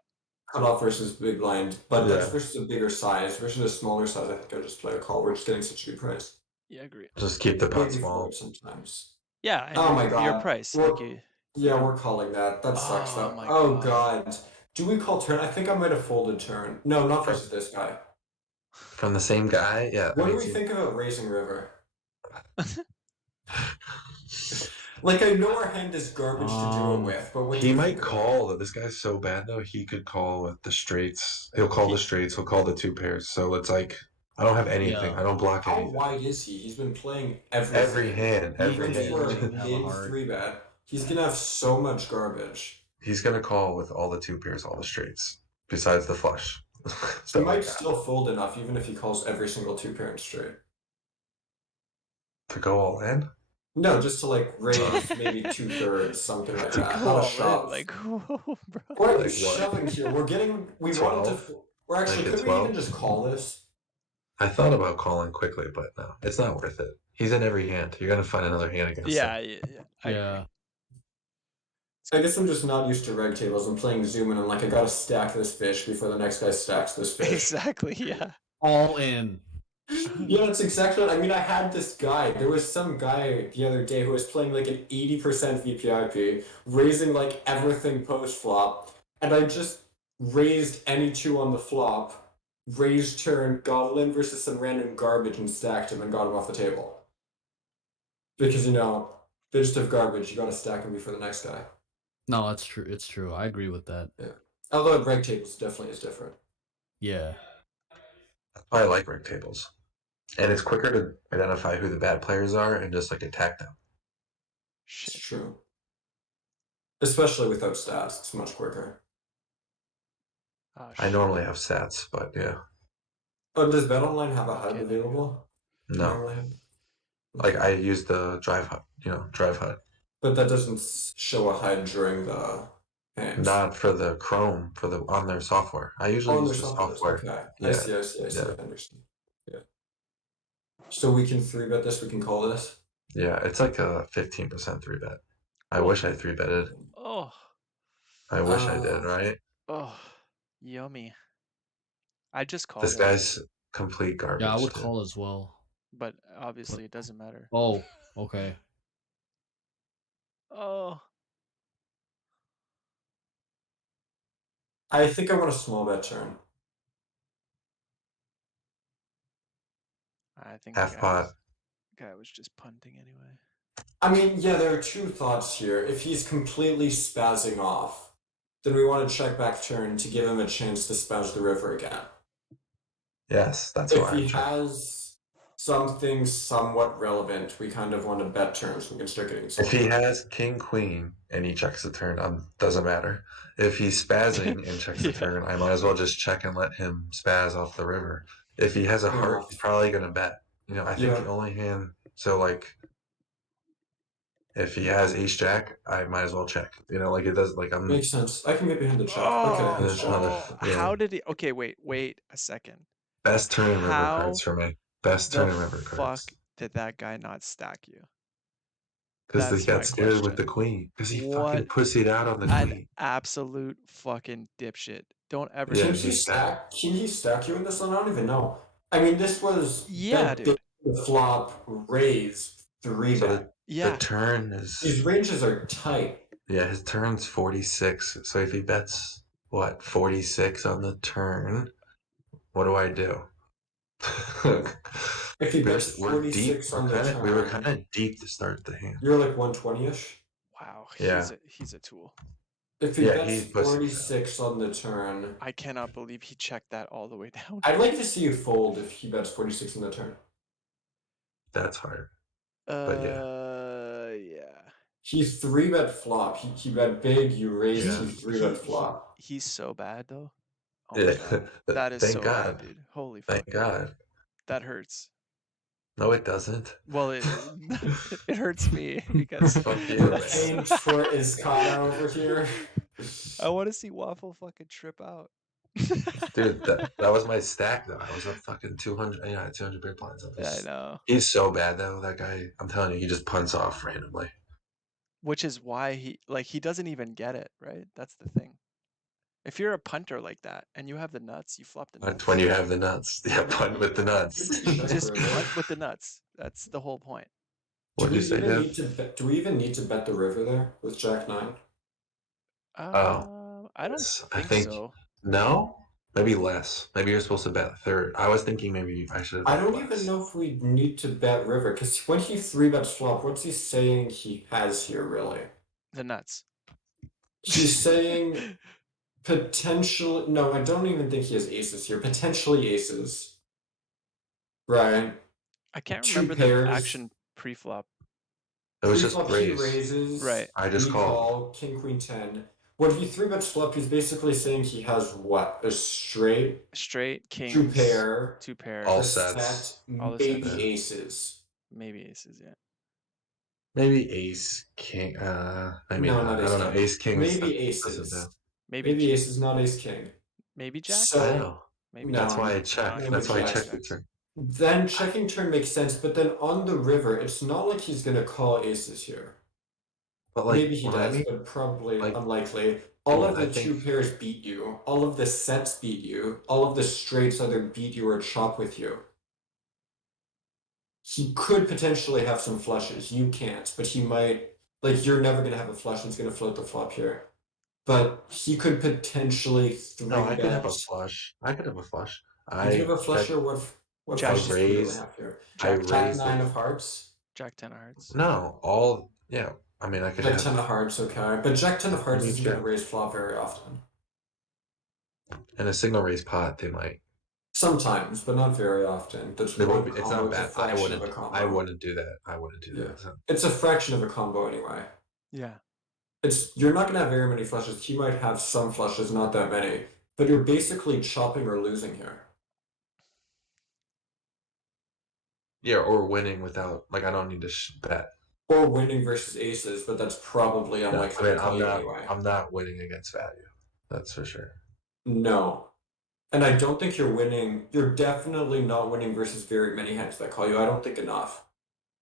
Cutoff versus big blind. But that's Yeah. versus a bigger size. Versus a smaller size, I think I'll just play a call. We're just getting such a good price. Yeah, I agree. Just keep the pot Maybe small. 4 sometimes. Yeah, and Oh my your god. price. We're, Like you yeah, don't we're calling that. That sucks Oh though. my Oh god. god. Do we call turn? I think I might have folded turn. No, not versus this guy. From the same guy? Yeah, What I do mean, we think about raising river? Like, I know our hand is garbage to do it with, but what do he you might think about it? call. This guy's so bad though. He could call with the straights. He'll call the straights. He'll call the two pairs. So it's like I don't have anything. Yeah. I don't block How anything. wide is he? He's been playing Every hand. He Every went He for doesn't a hand. even have a mid heart. 3-bet. He's gonna have so much garbage. He's gonna call with all the two pairs, all the straights, besides the flush. He So might like still fold enough, even if he calls every single 2-pair and straight. to go all in. No, just to like raise maybe 2/3, something like to that. go Not a all in, shove. like whoa, bro. We're Like what? shoving here. We're getting. We wanted 12? to. We're actually. Like a Could we even 12? just call this? I thought about calling quickly, but no, it's not worth it. He's in every hand. You're gonna find another hand against him. Yeah. I agree. Yeah. I guess I'm just not used to reg tables. I'm playing Zoom and I'm like, I gotta stack this fish before the next guy stacks this fish. Exactly, yeah. All in. Yeah, that's exactly what I mean. I had this guy. There was some guy the other day who was playing like an 80% VPIP, raising like everything post flop, and I just raised any two on the flop, raised turn, got him in versus some random garbage and stacked him and got him off the table. Because they just have garbage. You gotta stack him before the next guy. No, that's true. It's true. I agree with that. Yeah. Although reg tables definitely is different. Yeah. I like rig tables, and it's quicker to identify who the bad players are and just like attack them. It's Shit. true. Especially without stats, it's much quicker. Oh, I shit. normally have stats, but yeah, Oh, does BetOnline have a HUD Okay, there you go. available? no. Normally. Like I use the drive HUD, drive HUD. But that doesn't show a HUD during the hands. Not for the Chrome, on their software. I usually Oh, use there's the something. software. Okay. Yeah. I see. Yeah. I understand. Yeah. So we can 3-bet this, we can call this. Yeah, it's like a 15% 3-bet. I Oh. wish I 3-betted. Oh. I wish I did, right? Oh. Yummy. I just call This it, guy's complete garbage. Yeah, I would dude. call as well. but obviously it doesn't matter. Oh, okay. Oh. I think I want a small bet turn. I think Half I got pot. this. Guy was just punting anyway. I mean, yeah, there are two thoughts here. If he's completely spazzing off, then we want to check back turn to give him a chance to spaz the river again. Yes, that's If why I'm he checking. has something somewhat relevant, we kind of want to bet turn so we can start getting If exposure. he has king queen and he checks the turn, doesn't matter. If he's spazzing and checks the Yeah. turn, I might as well just check and let him spaz off the river. If he has a Fair heart, enough. he's probably gonna bet. You know, I think Yeah. the only hand. So like, if he has ace jack, I might as well check. You know, like it does. Like I'm. Makes sense. I can get behind the check. Okay, ace jack. Oh, Yeah. how did he? Okay, wait a second. Best turn in river cards How for me. Best the turn in river fuck cards. did that guy not stack you? Because he That's got my scared with the question. queen. Because he fucking What pussied out on the an queen. absolute fucking dipshit. Don't ever Yeah, Can do he this. stack? Can he stack you in this one? I don't even know. I mean, this was Yeah, bet big, dude. the flop raise 3 So bet. the Yeah. turn These is ranges are tight. yeah, his turn's 46. So if he bets what 46 on the turn, what do I do? If he bets We're deep. 46 on the We were turn, kind of deep to start the hand. you're like 120-ish. Wow, Yeah, he's a tool. If he yeah, bets he pussies out. 46 on the turn, I cannot believe he checked that all the way down. I'd like to see you fold if he bets 46 on the turn. That's hard. But yeah, Yeah. He 3-bet flop. He bet big, you raised, yeah, he 3-bet flop. He's so bad though. Oh my yeah. god. That is Thank so bad, God. dude. Holy Thank fuck. God. That hurts. No, it doesn't. Well, it hurts me because Fuck you, The man. pain for Iskana over here. I want to see Waffle fucking trip out. Dude, that was my stack though. I was up fucking 200. Yeah, 200 big blinds up. I know. He's so bad though. That guy. I'm telling you, he just punts off randomly. Which is why he doesn't even get it, right? That's the thing. If you're a punter like that and you have the nuts, you flop the That's nuts. when you have the nuts. Yeah, punt with the nuts. Check Just river. punt with the nuts. That's the whole point. What'd you say, Dev? Do we even need to bet the river there with Jack 9? I don't Yes, I think think so. no. Maybe less. Maybe you're supposed to bet third. I was thinking maybe I should have I bet don't less. even know if we need to bet river, because when he 3-bets flop, what's he saying he has here, really? The nuts. He's saying potential. No, I don't even think he has aces here. Potentially aces. Right. I can't Two remember the pairs. action pre-flop. It was just Pre-flop, he raise. raises. Right. I just we called. call king queen 10. When he 3-bets flop, he's basically saying he has what? A straight, Straight, kings, two pair, All a sets. set, All the maybe sets. aces. Maybe aces, yeah. Maybe ace king. Maybe No, not. not I ace don't know. king. Ace king is Maybe impressive aces. though. Maybe aces, not ace king. Maybe jacks? So I know. Maybe no, That's jacks. why I no, checked. maybe That's why I jacks. checked the turn. Then checking turn makes sense, but then on the river, it's not like he's gonna call aces here. But like, Maybe he what does, I mean, but probably like, unlikely. All of I the think two pairs beat you. All of the sets beat you. All of the straights either beat you or chop with you. He could potentially have some flushes. You can't, but he might. Like, you're never gonna have a flush that's gonna float the flop here. But he could potentially no, I could have a 3-bet. flush. I could have a flush. You can have a flush check. or what Jack- flushes do you really raise. have here? I Jack Jack raised 9 it. of hearts? Jack 10 of hearts. No, all yeah. I mean, I could Jack have 10 of hearts, okay. But Jack 10 of hearts me isn't gonna check. raise flop very often. in a signal raise pot. They might. Sometimes, but not very often. That's They one won't. It's combo. not It's a bad. fraction of a combo. I wouldn't do that. I wouldn't do Yeah. that. So. It's a fraction of a combo anyway. Yeah. You're not gonna have very many flushes. He might have some flushes, not that many, but you're basically chopping or losing here. Yeah, or winning without like I don't need to bet. Or winning versus aces, but that's probably No, unlikely to call I'm you not. anyway. I'm not winning against value. That's for sure. No. And I don't think you're winning. You're definitely not winning versus very many hands that call you. I don't think enough.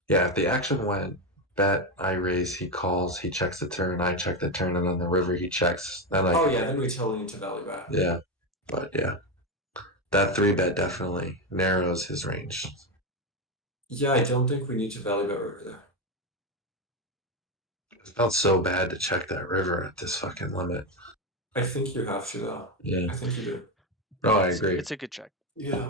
Yeah, if the action went bet, I raise, he calls, he checks the turn, I check the turn, and on the river he checks. Then Oh yeah, then we totally need to value bet. Yeah, but yeah, that 3-bet definitely narrows his range. Yeah, I don't think we need to value bet river there. It felt so bad to check that river at this fucking limit. I think you have to though. Yeah. I think you do. No, I agree. It's a good check. Yeah.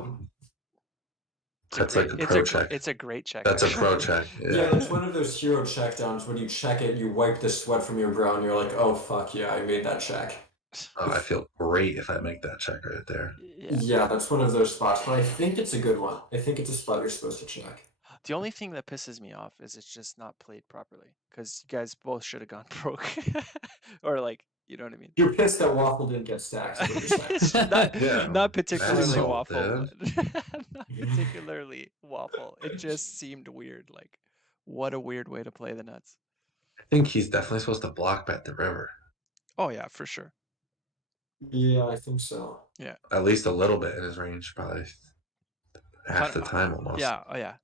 That's like a pro check. It's a great check. That's a actually. pro check. Yeah, it's one of those hero check downs. When you check it, you wipe the sweat from your brow, and you're like, "Oh fuck yeah, I made that check." Oh, I feel great if I make that check right there. Yeah. Yeah, that's one of those spots, but I think it's a good one. I think it's a spot you're supposed to check. The only thing that pisses me off is it's just not played properly because you guys both should have gone broke, or like, you know what I mean. You're pissed that Waffle didn't get stacks. Is what you're saying. not, Yeah, not particularly asshole, Waffle. dude. Not particularly Waffle. It just seemed weird. Like, what a weird way to play the nuts. I think he's definitely supposed to block bet the river. Oh yeah, for sure. Yeah, I think so. Yeah. At least a little bit in his range, probably half the time almost. Yeah. Oh yeah.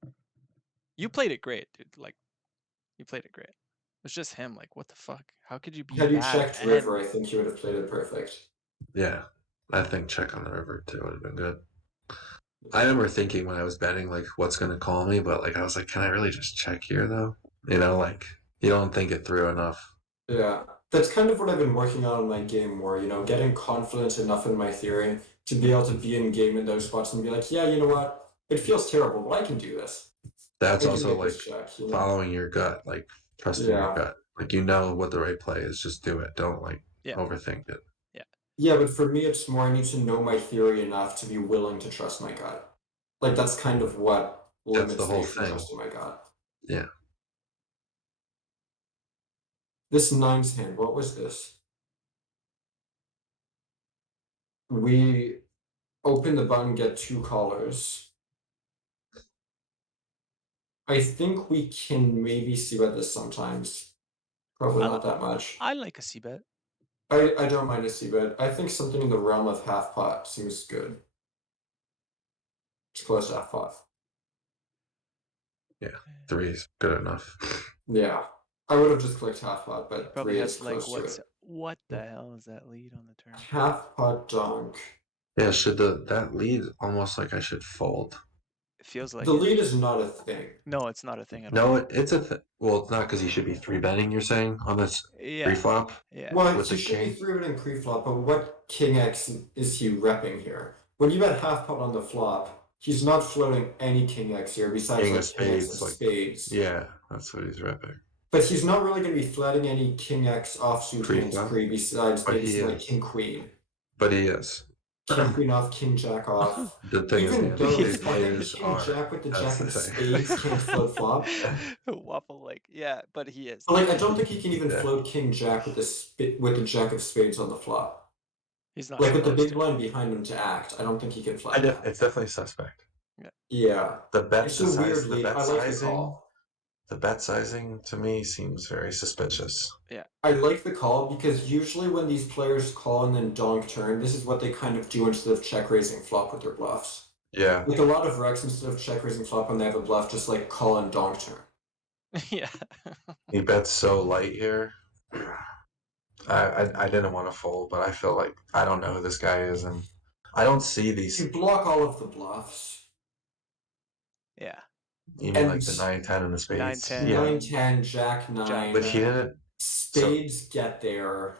You played it great, dude. Like, you played it great. It's just him. Like, what the fuck? How could you be Had you that? checked river, I think you would have played it perfect. Yeah, I think check on the river too would have been good. I remember thinking when I was betting, like, what's going to call me, but like I was like, can I really just check here though? You know, like you don't think it through enough. Yeah, that's kind of what I've been working on in my game more, getting confident enough in my theory to be able to be in game in those spots and be like, yeah, you know what? It feels terrible, but I can do this. That's I can also make like this check, following your gut, like trusting your gut. Like you know what the right play is, just do it. Don't like overthink it. Yeah, but for me, it's more I need to know my theory enough to be willing to trust my gut. Like that's kind of what limits the whole me from thing. trusting my gut. Yeah. This nines hand, what was this? We open the button, get two callers. I think we can maybe see bet this sometimes. Probably not that much. I like a c-bet. I don't mind a c-bet. I think something in the realm of half pot seems good. It's close to half pot. Yeah, three's good enough. Yeah. I would have just clicked half pot, but Probably three has is like close to it. what the hell is that lead on the turn? Half pot donk. Yeah, should that lead almost like I should fold? It feels like The it. lead is not a thing. No, it's not a thing at all. No, it's a well, it's not because he should be three betting. You're saying on this pre-flop? Yeah. Well, with he the should be king. three betting pre-flop, but what king X is he repping here? When you bet half pot on the flop, he's not floating any king X here besides King like of spades, king X of like spades. yeah, that's what he's repping. But he's not really going to be flatting any king X offsuit hands Pre-flop? pre besides But maybe he some like is. king queen. But he is. King queen off, king jack off. The thing Even is, those, his I think players king are. jack with the That's jack of the thing. spades can't float flop. Waffle like, yeah, but he is. But like, I don't think he can even Yeah. float king jack with the jack of spades on the flop. He's not Like with the supposed big to. blind behind him to act. I don't think he can flat that. It's definitely suspect. Yeah. The bet, It's the a size, weird the lead. bet I like the sizing, call. the bet sizing to me seems very suspicious. Yeah. I like the call because usually when these players call and then donk turn, this is what they kind of do instead of check raising flop with their bluffs. Yeah. Like a lot of wrecks instead of check raising flop when they have a bluff, just like call and donk turn. Yeah. He bets so light here. I didn't want to fold, but I feel like I don't know who this guy is, and I don't see these. You block all of the bluffs. Yeah. You mean like the 9-10 and the spades? 9-10. Yeah. 9-10, jack 9. But he didn't. Spades get there.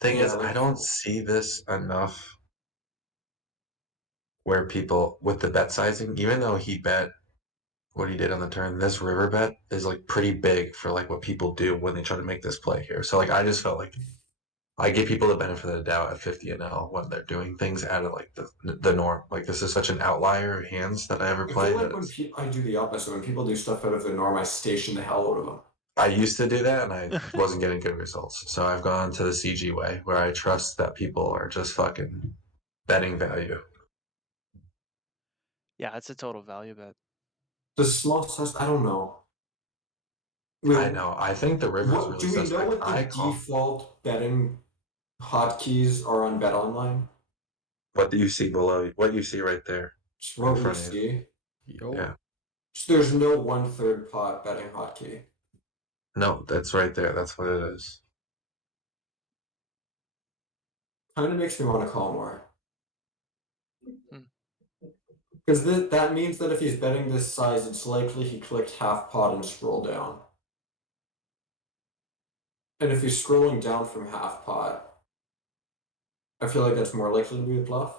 Thing is, like- I don't see this enough where people with the bet sizing, even though he bet what he did on the turn, this river bet is like pretty big for like what people do when they try to make this play here. So like I just felt like I give people the benefit of the doubt at 50 and L when they're doing things out of like the norm. Like this is such an outlier of hands that I ever I play. feel like when I do the opposite. When people do stuff out of the norm, I station the hell out of them. I used to do that and I wasn't getting good results. So I've gone to the CG way where I trust that people are just fucking betting value. Yeah, it's a total value bet. The small size, I don't know. I know. I think the river is really do we suspect. know what the default betting hotkeys are on Betonline? What do you see below? What you see right there? Just what we see. Yo. Yeah. So there's no 1/3 pot betting hotkey. No, that's right there. That's what it is. Kind of makes me want to call more. Hmm. Because that means that if he's betting this size, it's likely he clicked half pot and scroll down. And if he's scrolling down from half pot, I feel like that's more likely to be a bluff.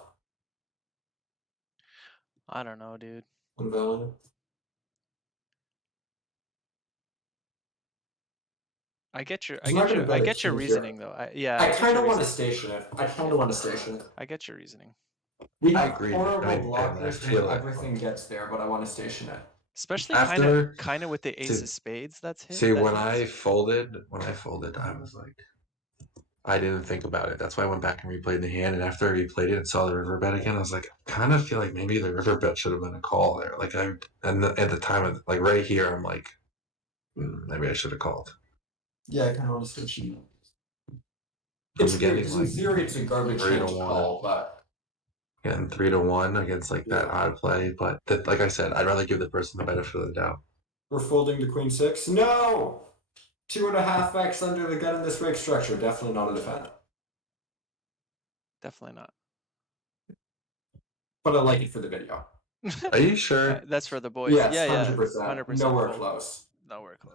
I don't know, dude. On villain. I get your I'm not gonna bet a king here. reasoning though. I get kind your of want to reasoning. station it. I kind of want to station it. I get your reasoning. We I have agree. horrible I mean, and I blockers feel when it. everything gets there, but I want to station it. Especially After- kind of with the ace see- of spades that's hit. See, that when hits. I folded, I was like, I didn't think about it. That's why I went back and replayed the hand. And after I replayed it and saw the river bet again, I was like, I kind of feel like maybe the river bet should have been a call there. Like at the time, like right here, I'm like, maybe I should have called. Yeah, I kind of want to station it. I'm It's weird getting because in like theory it's a garbage 3 hand to to 1. call, but Getting 3 to 1 against like that Yeah. odd play. But like I said, I'd rather give the person the benefit of the doubt. we're folding to queen six. No, 2.5x under the gun in this rake structure. Definitely not a defend. Definitely not. But I like it for the video. Are you sure? That's for the boys. Yes, Yeah, 100%. 100%. Nowhere fold. close. Nowhere close.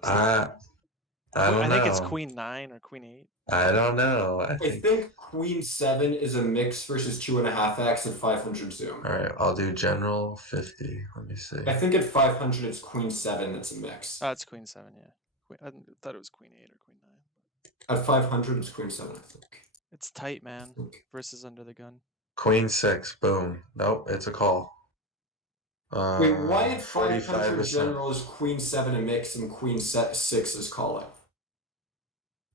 I don't know. think it's queen 9 or queen 8. I don't know. I I think queen 7 is a mix versus 2.5x and 500 zoom. All right, I'll do general 50. Let me see. I think at 500 it's queen 7 that's a mix. Oh, it's queen 7, yeah. I thought it was queen 8 or queen 9. At 500 it's queen 7, I think. 9. It's tight, man. Versus under the gun. Queen 6, boom. Nope, it's a call. Wait, why at 500 45%. general is queen 7 a mix and queen 6 is calling?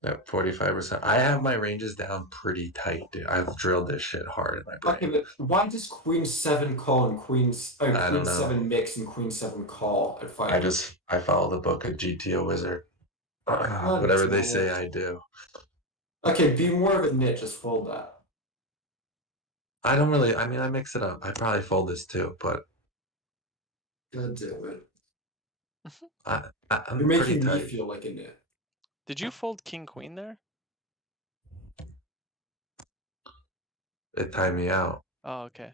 Yep, 45%. I have my ranges down pretty tight, dude. I've drilled this shit hard in my brain. Okay, but why does queen 7 call and queen don't know. 7 mix and queen 7 call at 500? I follow the book of GTO Wizard. Whatever they say, I do. Okay, be more of a nit, just fold that. I don't really, I mean, I mix it up. I probably fold this too, but God damn it. I'm You're pretty making me tight. feel like a nit. Did you fold king queen there? It timed me out. Oh, okay.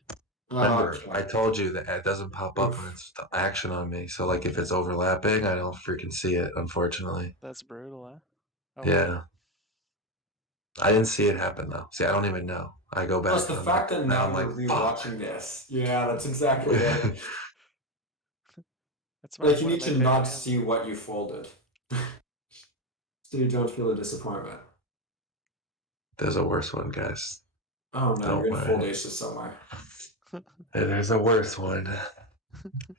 Remember, okay. I told you that it doesn't pop up when it's action on me. So, like, if it's overlapping, I don't freaking see it, unfortunately. That's brutal, huh? Oh, Yeah. I didn't see it happen, though. See, I don't even know. I go back. Plus the fact that now I'm we're like, rewatching this. Yeah, that's exactly it. That's Like, you one of need my to favorite not hands. see what you folded. So you don't feel a disappointment. There's a worse one, guys. Oh no, Don't you're gonna worry. fold aces somewhere. There's a worse one.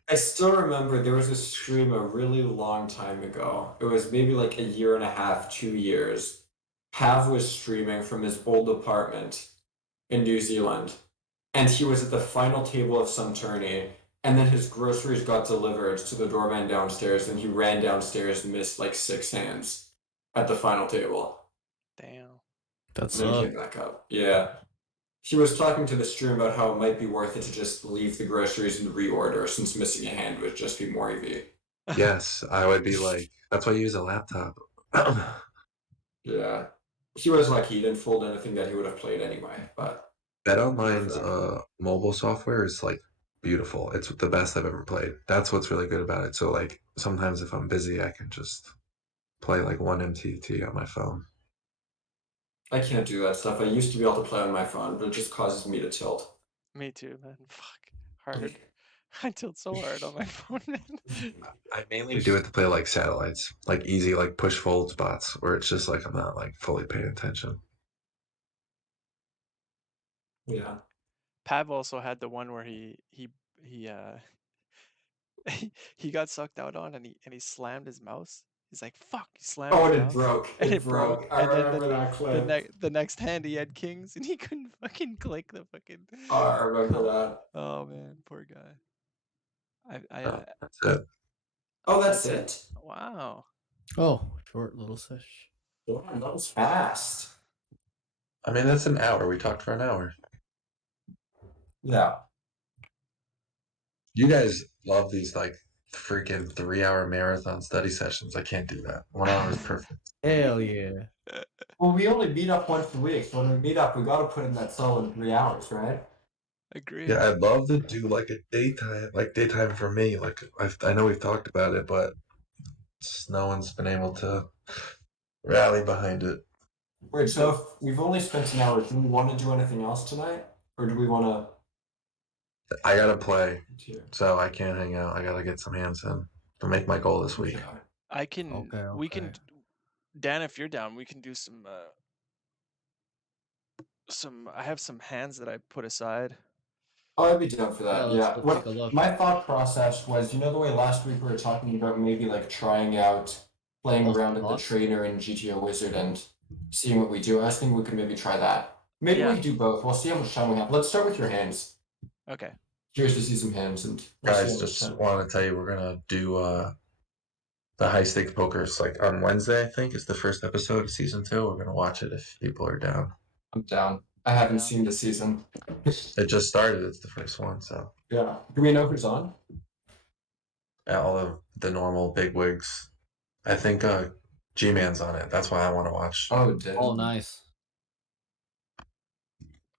I still remember there was a stream a really long time ago. It was maybe like a year and a half, 2 years. Pav was streaming from his old apartment in New Zealand, and he was at the final table of some tourney, and then his groceries got delivered to the doorman downstairs, and he ran downstairs and missed like 6 hands at the final table. Damn. That's And then he came back up. Yeah. He was talking to the stream about how it might be worth it to just leave the groceries and reorder, since missing a hand would just be more EV. Yes, I would be like, that's why you use a laptop. Yeah. He was lucky he didn't fold anything that he would have played anyway, but Betonline's mobile software is like beautiful. It's the best I've ever played. That's what's really good about it. So like sometimes if I'm busy, I can just play like one MTT on my phone. I can't do that stuff. I used to be able to play on my phone, but it just causes me to tilt. Me too, man. Fuck. Hard. I tilt so hard on my phone, man. I mainly do it to play like satellites, like easy like push fold spots where it's just like I'm not like fully paying attention. Yeah. Pav also had the one where he he got sucked out on and he slammed his mouse. He's like, "Fuck!" He slammed. Oh, his and it mouse, broke. and It broke. I And then remember that clip. the next hand he had kings and he couldn't fucking click the fucking. Oh, I remember that. Oh man, poor guy. That's it. Oh, that's it? Wow. Oh, short little sesh. Yeah, that was fast. I mean, that's an hour. We talked for an hour. Yeah. You guys love these like freaking 3-hour marathon study sessions. I can't do that. 1 hour is perfect. Hell yeah. Well, we only meet up once a week. So when we meet up, we gotta put in that solid 3 hours, right? Agreed. Yeah, I'd love to do like a daytime for me. Like I know we've talked about it, but no one's been able to rally behind it. Wait, so if we've only spent an hour, do we want to do anything else tonight? Or do we want to I gotta play, Here. so I can't hang out. I gotta get some hands in to make my goal this week. Okay. I can. Okay, We can. okay. Dan, if you're down, we can do some. I have some hands that I put aside. Oh, I'd be down for Yeah, that. let's Yeah. take What a look. my thought process was, you know, the way last week we were talking about maybe like trying out playing Plus around at the plus? trainer in GTO Wizard and seeing what we do. I was thinking we could maybe try that. Maybe Yeah. we do both. We'll see how much time we have. Let's start with your hands. Okay. Curious to see some hands, and we'll see Guys, how much just time. want to tell you we're gonna do the high stakes pokers like on Wednesday. I think is the first episode of season 2. We're gonna watch it if people are down. I'm down. I haven't Yeah. seen the season. It just started. It's the first one, so Yeah. Do we know who's on? yeah, all of the normal big wigs. I think G-Man's on it. That's why I want to watch. Oh, damn. Oh, nice.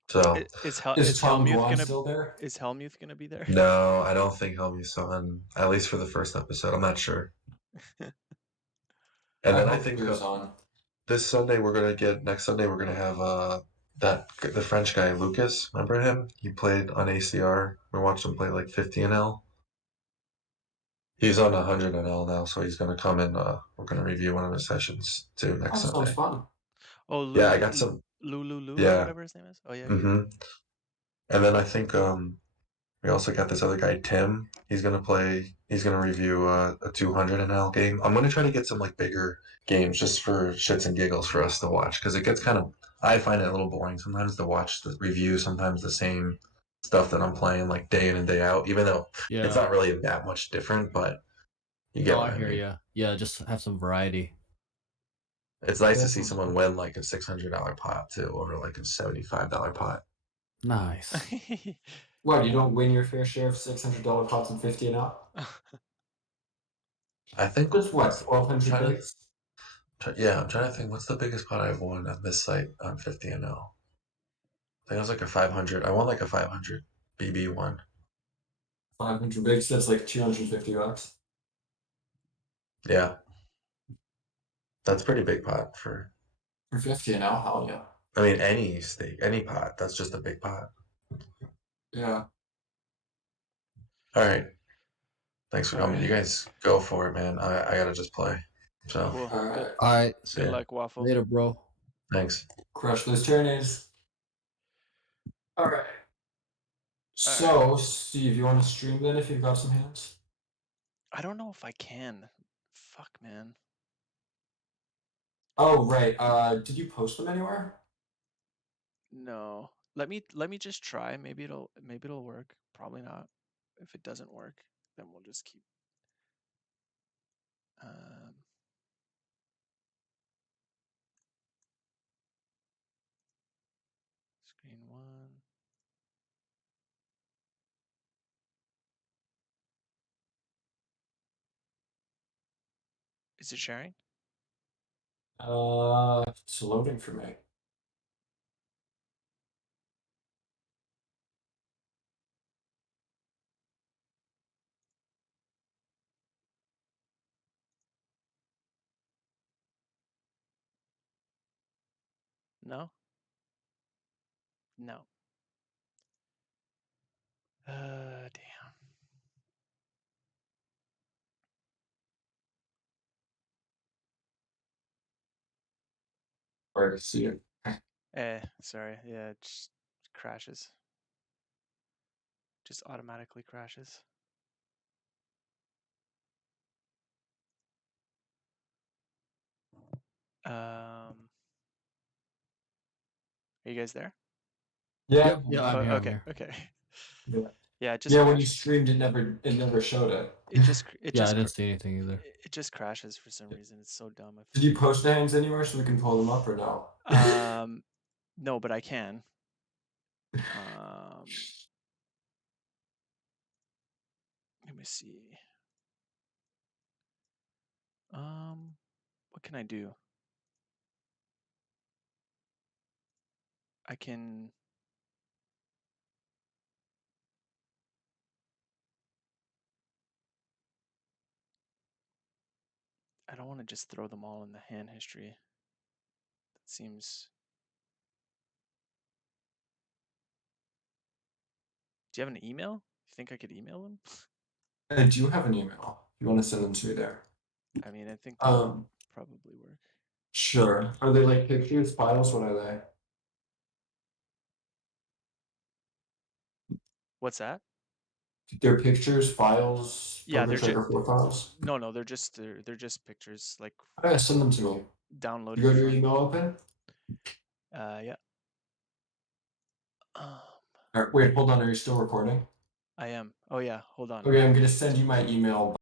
So Is Tom Helmuth Guan gonna still there? is Helmuth gonna be there? no, I don't think Helmuth's on. At least for the first episode, I'm not sure. And I then I hope think he was on. this Sunday next Sunday we're gonna have the French guy Lucas. Remember him? He played on ACR. We watched him play like 50 NL. He's on 100 NL now, so he's gonna come and we're gonna review one of his sessions too Oh, next sounds Sunday. fun. Oh, Yeah, I got some. Lou or Yeah. whatever his name is. Oh yeah. Mm-hmm. And then I think we also got this other guy Tim. He's gonna review a 200 NL game. I'm gonna try to get some like bigger games just for shits and giggles for us to watch because it gets kind of. I find it a little boring sometimes to watch the review. Sometimes the same stuff that I'm playing like day in and day out, even though it's Yeah. not really that much different, but you get No, what I I hear mean. ya. Yeah, just have some variety. It's nice to That see sounds someone fun. win like a $600 pot too, over like a $75 pot. Nice. What, you don't win your fair share of $600 pots and 50 and up? I think That's what, what's 1,200 trying bigs? yeah, I'm trying to think what's the biggest pot I've won on this site on 50 NL. I think it was like a 500. I won like a 500 BB one. 500 bigs, that's like 250 bucks. Yeah, that's pretty big pot for. For 50 and now, hell yeah. I mean, any stake, any pot. That's just a big pot. Yeah. All right, thanks for All coming. You right. guys go for it, man. I gotta just play. So Cool. Alright. Alright. see Good ya. luck, Waffle. Later, bro. Thanks. Crush those tourneys. Alright. Alright. So, Steve, you want to stream then if you've got some hands? I don't know if I can. Fuck, man. Oh, right. Did you post them anywhere? No. Let me just try. Maybe it'll work. Probably not. If it doesn't work, then we'll just keep. Screen one. Is it sharing? It's loading for me. No. No. Damn. Or to see it. Sorry. Yeah, it just crashes. Just automatically crashes. Are you guys there? Yeah. Yep. Yeah, I'm here. I'm Okay. here. Okay. Yeah. Yeah, it just Yeah, when you crashes. streamed, it never showed it. Yeah, I didn't see anything either. It just crashes for some reason. It's so dumb. Did you post the hands anywhere so we can pull them up or no? No, but I can. Let me see. What can I do? I can. I don't want to just throw them all in the hand history. That seems Do you have an email? You think I could email them? I do have an email. You want to send them to me there? I mean, I think that would Um, probably work. sure. Are they like pictures, files? What are they? What's that? They're pictures, files, Yeah, poker they're just checker profiles. no, they're just pictures like Okay, send them to me. You downloaded got your from. email open? Yeah. Um, Wait, hold on. Are you still recording? I am. Oh yeah, hold on. Okay, I'm gonna send you my email